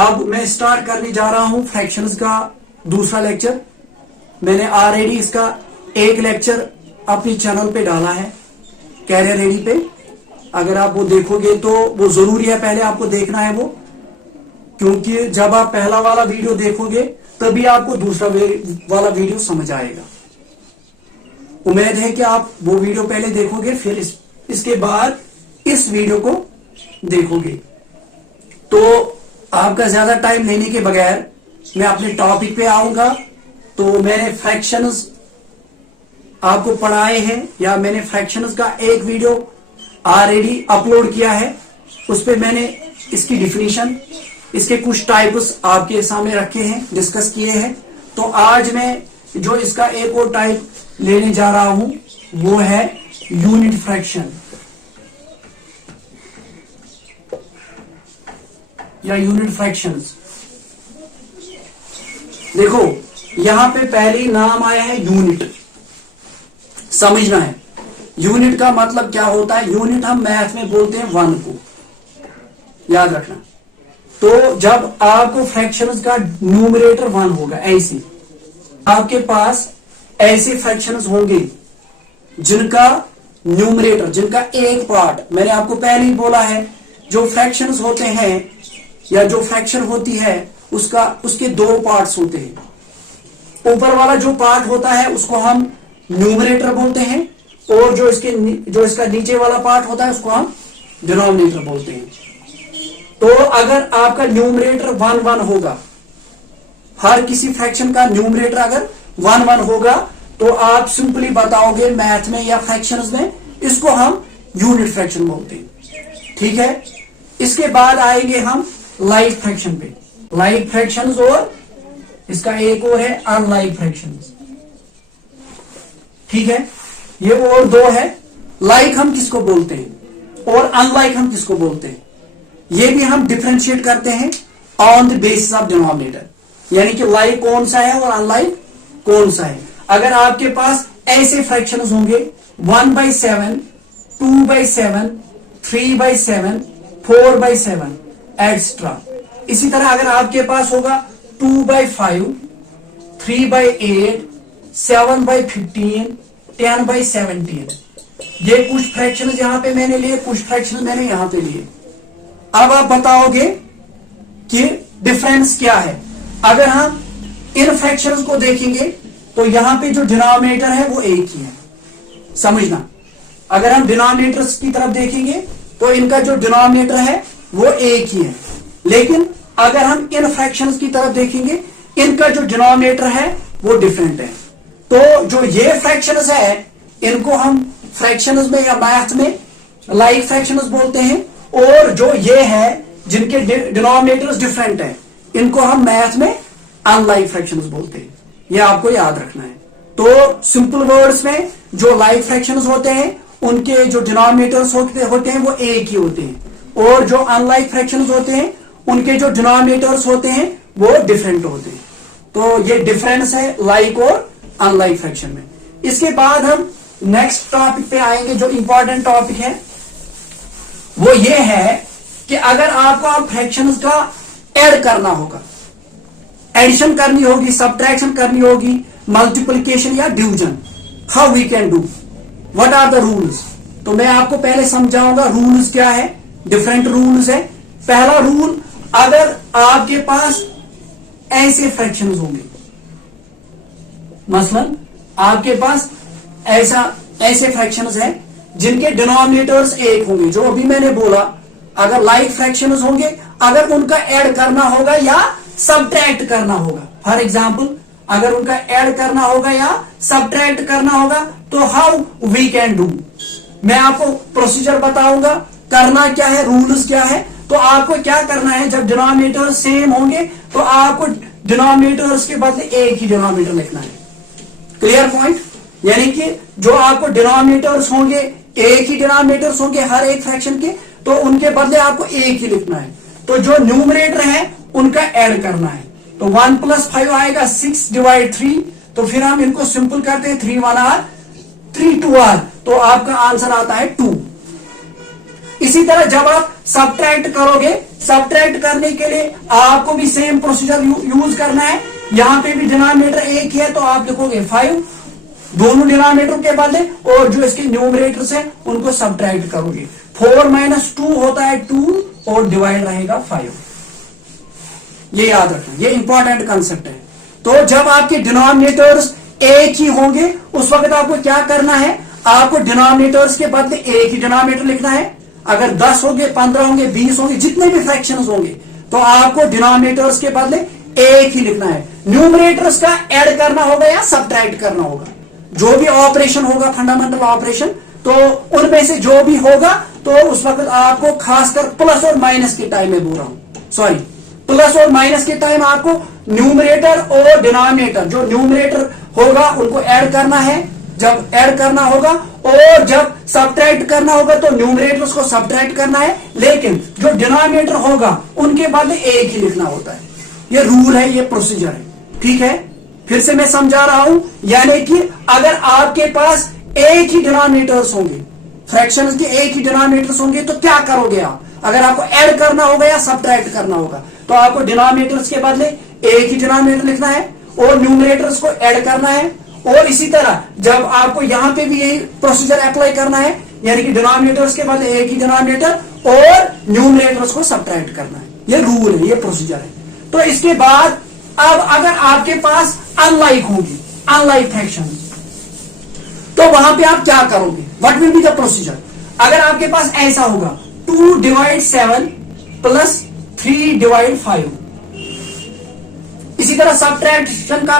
अब मैं स्टार्ट करने जा रहा हूं फ्रैक्शंस का दूसरा लेक्चर। मैंने ऑलरेडी इसका एक लेक्चर अपनी चैनल पे डाला है, कैरियर रेडी पे। अगर आप वो देखोगे तो वो जरूरी है, पहले आपको देखना है वो, क्योंकि जब आप पहला वाला वीडियो देखोगे तभी आपको दूसरा वाला वीडियो समझ आएगा। उम्मीद है कि आप वो वीडियो पहले देखोगे, फिर इसके बाद इस वीडियो को देखोगे। तो आपका ज्यादा टाइम लेने के बगैर मैं अपने टॉपिक पे आऊंगा। तो मैंने फ्रैक्शंस आपको पढ़ाए हैं, या मैंने फ्रैक्शंस का एक वीडियो ऑलरेडी अपलोड किया है। उस पे मैंने इसकी डिफिनीशन, इसके कुछ टाइप्स आपके सामने रखे हैं, डिस्कस किए हैं। तो आज मैं जो इसका एक और टाइप लेने जा रहा हूं वो है यूनिट फ्रैक्शन या यूनिट फ्रैक्शंस। देखो यहां पे पहले नाम आया है यूनिट, समझना है यूनिट का मतलब क्या होता है। यूनिट हम मैथ में बोलते हैं वन को, याद रखना। तो जब आपको फ्रैक्शंस का न्यूमरेटर वन होगा, ऐसे आपके पास ऐसे फ्रैक्शंस होंगे जिनका न्यूमरेटर, जिनका एक पार्ट, मैंने आपको पहले ही बोला है, जो फ्रैक्शंस होते हैं या जो फ्रैक्शन होती है उसके दो पार्ट्स होते हैं। ऊपर वाला जो पार्ट होता है उसको हम न्यूमरेटर बोलते हैं, और जो इसका नीचे वाला पार्ट होता है उसको हम डिनोमिनेटर बोलते हैं। तो अगर आपका न्यूमरेटर वन वन होगा, हर किसी फ्रैक्शन का न्यूमरेटर अगर वन वन होगा, तो आप सिंपली बताओगे मैथ में या फ्रैक्शंस में, इसको हम यूनिट फ्रैक्शन बोलते हैं। ठीक है, इसके बाद आएंगे हम लाइक फ्रैक्शन पे। लाइक फ्रैक्शंस और इसका एक और है अनलाइक फ्रैक्शंस। ठीक है, ये और दो है। लाइक हम किसको बोलते हैं और अनलाइक हम किसको बोलते हैं, ये भी हम डिफरेंशिएट करते हैं on the basis of denominator, यानी कि लाइक कौन सा है और अनलाइक कौन सा है। अगर आपके पास ऐसे फ्रैक्शंस होंगे 1/7, 2/7, 3/7, 4/7 एक्स्ट्रा। इसी तरह अगर आपके पास होगा 2/5, 3/8, 7/15, 10/17, ये कुछ फ्रैक्शंस यहां पे मैंने लिए, कुछ फ्रैक्शंस मैंने यहां पे लिए। अब आप बताओगे कि डिफरेंस क्या है। अगर हम इन फ्रैक्शंस को देखेंगे तो यहां पे जो डिनोमिनेटर है वो एक ही है, समझना। अगर हम डिनोमिनेटर्स की तरफ देखेंगे तो इनका जो डिनोमिनेटर है वो एक ही है, लेकिन अगर हम इन फ्रैक्शंस की तरफ देखेंगे इनका जो डिनोमिनेटर है वो डिफरेंट है। तो जो ये फ्रैक्शंस है इनको हम फ्रैक्शंस में या मैथ में लाइक फ्रैक्शंस बोलते हैं, और जो ये है जिनके डिनोमिनेटर्स डिफरेंट है इनको हम मैथ में अनलाइक फ्रैक्शंस बोलते हैं। ये आपको याद रखना है। तो सिंपल वर्ड्स में जो लाइक फ्रैक्शंस होते हैं उनके जो डिनोमिनेटर्स होते हैं वो एक ही होते हैं, और जो अनलाइक फ्रैक्शंस होते हैं उनके जो डिनोमिनेटर्स होते हैं वो डिफरेंट होते हैं। तो ये डिफरेंस है लाइक और अनलाइक फ्रैक्शन में। इसके बाद हम नेक्स्ट टॉपिक पे आएंगे। जो इंपॉर्टेंट टॉपिक है वो ये है कि अगर आपको फ्रैक्शंस का ऐड करना होगा, एडिशन करनी होगी, सब्ट्रैक्शन करनी होगी, मल्टीप्लिकेशन या division, how we can do, what are the rules. तो मैं आपको पहले समझाऊंगा रूल्स क्या है। डिफरेंट रूल्स है। पहला रूल, अगर आपके पास ऐसे फ्रैक्शंस होंगे, मसलन आपके पास ऐसे फ्रैक्शंस हैं जिनके डिनोमिनेटर्स एक होंगे, जो अभी मैंने बोला, अगर लाइक फ्रैक्शंस होंगे, अगर उनका ऐड करना होगा या सब्ट्रैक्ट करना होगा। फॉर एग्जाम्पल अगर उनका ऐड करना होगा या सब्ट्रैक्ट करना होगा तो हाउ वी कैन डू। मैं आपको प्रोसीजर बताऊंगा, करना क्या है, रूल्स क्या है। तो आपको क्या करना है, जब डिनोमिनेटर सेम होंगे तो आपको डिनोमिनेटर्स के बदले एक ही डिनोमिनेटर लिखना है। क्लियर पॉइंट, यानी कि जो आपको डिनोमिनेटर्स होंगे, एक ही डिनोमिनेटर्स होंगे हर एक फ्रैक्शन के, तो उनके बदले आपको एक ही लिखना है। तो जो न्यूमरेटर है उनका ऐड करना है। तो 1 + 5 आएगा 6/3। तो फिर हम इनको सिंपल करते हैं, 3 1 r 3 2 r, तो आपका आंसर आता है 2। इसी तरह जब आप सब्ट्रैक्ट करोगे, सब्ट्रैक्ट करने के लिए आपको भी सेम प्रोसीजर यूज करना है। यहां पे भी डिनोमिनेटर एक ही है तो आप लिखोगे 5 दोनों डिनोमिनेटर के बदले, और जो इसके न्यूमरेटर्स है उनको सब्ट्रैक्ट करोगे। 4 - 2 होता है 2 और डिवाइड रहेगा 5। ये याद रखना, ये इंपॉर्टेंट कंसेप्ट है। तो जब आपके डिनोमिनेटर्स एक ही होंगे उस वक्त आपको क्या करना है, आपको डिनोमिनेटर्स के बदले एक ही डिनोमिनेटर लिखना है। अगर 10 होंगे, 15 होंगे, 20 होंगे, जितने भी फ्रैक्शंस होंगे तो आपको डिनोमिनेटर्स के बदले एक ही लिखना है। न्यूमरेटर्स का ऐड करना होगा या सब्ट्रैक्ट करना होगा, जो भी ऑपरेशन होगा फंडामेंटल ऑपरेशन, तो उनमें से जो भी होगा तो उस वक्त आपको खासकर प्लस और माइनस के टाइम में बोल रहा हूं, सॉरी प्लस और माइनस के टाइम आपको न्यूमरेटर और डिनोमिनेटर, जो न्यूमरेटर होगा उनको ऐड करना है जब ऐड करना होगा, और जब सब्ट्रैक्ट करना होगा तो न्यूमरेटर्स को सब्ट्रैक्ट करना है, लेकिन जो डिनोमिनेटर होगा उनके बदले एक ही लिखना होता है। ये रूल है, ये प्रोसीजर है, ठीक है। फिर से मैं समझा रहा हूं, यानी कि अगर आपके पास एक ही डिनोमिनेटर्स होंगे, फ्रैक्शंस के एक ही डिनोमिनेटर्स होंगे तो क्या करोगे आप, अगर आपको ऐड करना होगा या सब्ट्रैक्ट करना होगा तो आपको डिनोमिनेटर्स के बदले एक ही डिनोमिनेटर लिखना है और न्यूमरेटर्स को ऐड करना है। और इसी तरह जब आपको यहां पे भी यही प्रोसीजर अप्लाई करना है, यानी कि डिनोमिनेटर्स के बदले एक ही डिनोमिनेटर और न्यूमरेटर्स को सब्ट्रैक्ट करना है। ये रूल है, ये प्रोसीजर है। तो इसके बाद अब अगर आपके पास अनलाइक होगी, अनलाइक फ्रैक्शन, तो वहां पे आप क्या करोगे, what will be the procedure. अगर आपके पास ऐसा होगा 2 / 7 प्लस 3 / 5, इसी तरह सब्ट्रैक्शन का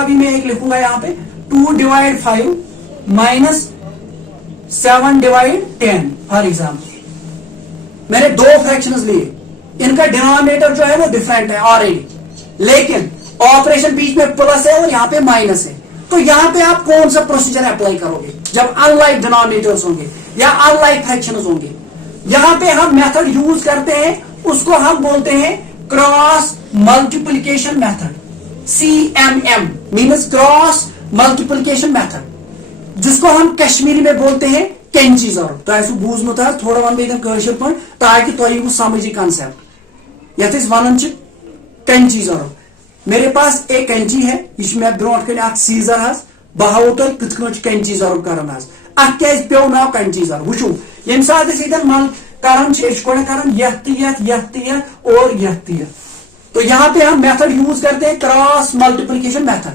भी मैं एक लिखूंगा यहां पे 2 / 5 माइनस 7 / 10 फॉर एग्जाम्पल। मैंने दो फ्रैक्शंस लिए, इनका डिनोमिनेटर जो है वो डिफरेंट है ऑलरेडी, लेकिन ऑपरेशन बीच में प्लस है और यहां पे माइनस है। तो यहां पे आप कौन सा प्रोसीजर अप्लाई करोगे जब अनलाइक डिनोमिनेटर्स होंगे या अनलाइक फ्रैक्शंस होंगे। यहां पे हम मेथड यूज करते हैं, उसको हम बोलते हैं cross multiplication method, CMM means cross multiplication method, जिसको हम कश्मीरी में बोलते हैं कैंची जरूर। तो ऐसा बूझमुत थोड़ा वन बह कशर पे ताकि तुम समझ यह कंसेप्ट यथ वन कैंची जरूर। मेरे पास एक कैंची है, यह मे ब्रोट कन सीजर हज, बह हावो तुम कथ कैंची जरूर कर अत क्या पे नाव कैंची जरूर। वुचो ये सात मल कर और यथ, तो यहां पे हम मेथड यूज करते हैं क्रॉस मल्टीप्लिकेशन मेथड।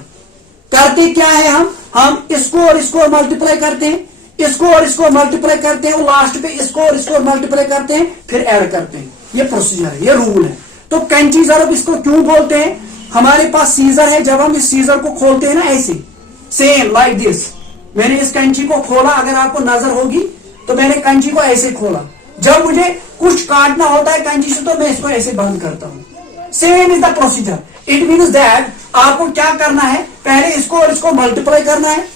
करते क्या है, हम इसको और इसको मल्टीप्लाई करते हैं, इसको और इसको मल्टीप्लाई करते हैं और लास्ट पे इसको और इसको मल्टीप्लाई करते हैं, फिर ऐड करते हैं। ये प्रोसीजर है, ये रूल है। तो कैंची जरूर इसको क्यों बोलते हैं, हमारे पास सीजर है, जब हम इस सीजर को खोलते हैं ना ऐसे सेम लाइक दिस, मैंने इस कैंची को खोला, अगर आपको नजर होगी तो मैंने कैंची को ऐसे खोला, जब मुझे कुछ काटना होता है कैंची से तो मैं इसको ऐसे बंद करता हूं। Same is the procedure. It means that आपको क्या करना है, पहले इसको और इसको मल्टीप्लाई करना है,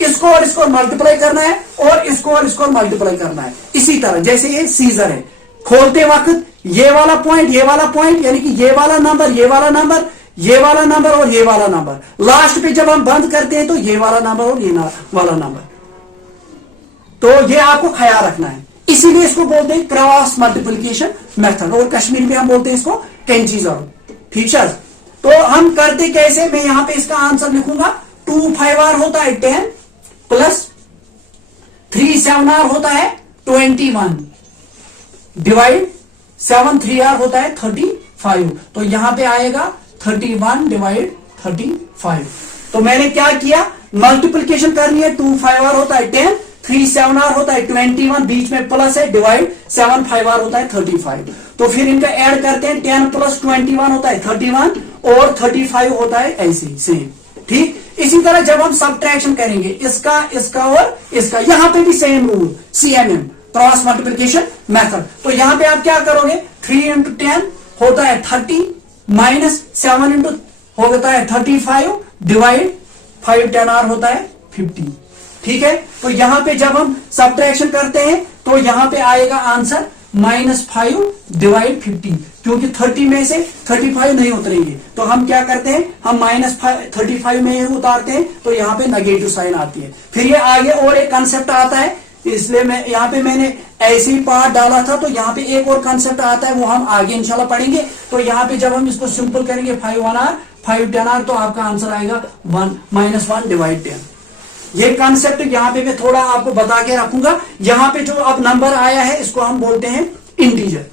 इसको और इसको मल्टीप्लाई करना है और इसको और इसको मल्टीप्लाई करना है। इसी तरह जैसे ये सीजर है, खोलते वक्त ये वाला पॉइंट, ये वाला पॉइंट, यानी कि ये वाला नंबर, ये वाला नंबर, ये वाला नंबर और ये वाला नंबर, लास्ट पे जब हम बंद करते हैं तो ये वाला नंबर और ये वाला नंबर। तो ये आपको ख्याल रखना है, इसीलिए इसको बोलते हैं क्रॉस मल्टीप्लिकेशन मेथड, और कश्मीर में हम बोलते हैं इसको कैंची जरूर। ठीक है, तो हम करते कैसे, मैं यहां पे इसका आंसर लिखूंगा 2 5 R होता है 10 प्लस 3 7 R होता है 21 डिवाइड 7 3 R होता है 35। तो यहां पे आएगा 31 डिवाइड 35। तो मैंने क्या किया, मल्टीप्लिकेशन करनी है, 2 5 R होता है 10, 3 7 R होता है 21, बीच में प्लस है, डिवाइड 7 5 R होता है 35। तो फिर इनका ऐड करते हैं, 10 प्लस 21 होता है 31 और 35 होता है ऐसे सेम। ठीक, इसी तरह जब हम सब्ट्रैक्शन करेंगे इसका और इसका, यहां पे भी same rule CMM cross multiplication method. तो यहां पे आप क्या करोगे, 3 × 10 होता है 30 माइनस 7 × होता है 35 डिवाइड 5 10 R होता है 50। ठीक है, तो यहां पे जब हम सब्ट्रैक्शन करते हैं तो यहां पे आएगा आंसर -5 डिवाइड 50, क्योंकि 30 में से 35 नहीं उतरेंगे, तो हम क्या करते हैं, हम -35 में उतारते हैं, तो यहाँ पे नेगेटिव साइन आती है। फिर ये आगे और एक कंसेप्ट आता है, इसलिए मैं यहाँ पे मैंने ऐसे ही पार्ट डाला था, तो यहाँ पे एक और कंसेप्ट आता है, वो हम आगे इंशाल्लाह पढ़ेंगे। तो यहाँ पे जब हम इसको सिंपल करेंगे 5 5 10 तो आपका आंसर आएगा 1 -1 डिवाइड 10। ये कॉन्सेप्ट यहाँ पे मैं थोड़ा आपको बता के रखूंगा। यहाँ पे जो अब नंबर आया है इसको हम बोलते हैं इंटीजर,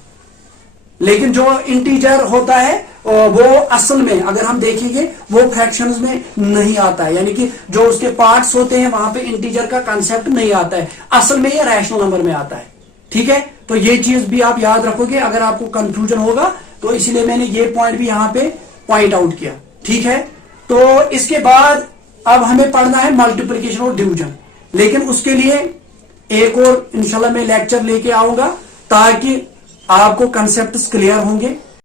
लेकिन जो इंटीजर होता है वो असल में अगर हम देखेंगे वो फ्रैक्शंस में नहीं आता है, यानी कि जो उसके पार्ट्स होते हैं वहां पे इंटीजर का कंसेप्ट नहीं आता है, असल में ये रैशनल नंबर में आता है। ठीक है, तो ये चीज भी आप याद रखोगे अगर आपको कंफ्यूजन होगा, तो इसलिए मैंने ये पॉइंट भी यहां पे पॉइंट आउट किया। ठीक है, तो इसके बाद अब हमें पढ़ना है मल्टीप्लिकेशन और डिवीजन, लेकिन उसके लिए एक और इंशाल्लाह मैं लेक्चर लेके आऊंगा ताकि आपको कंसेप्ट क्लियर होंगे।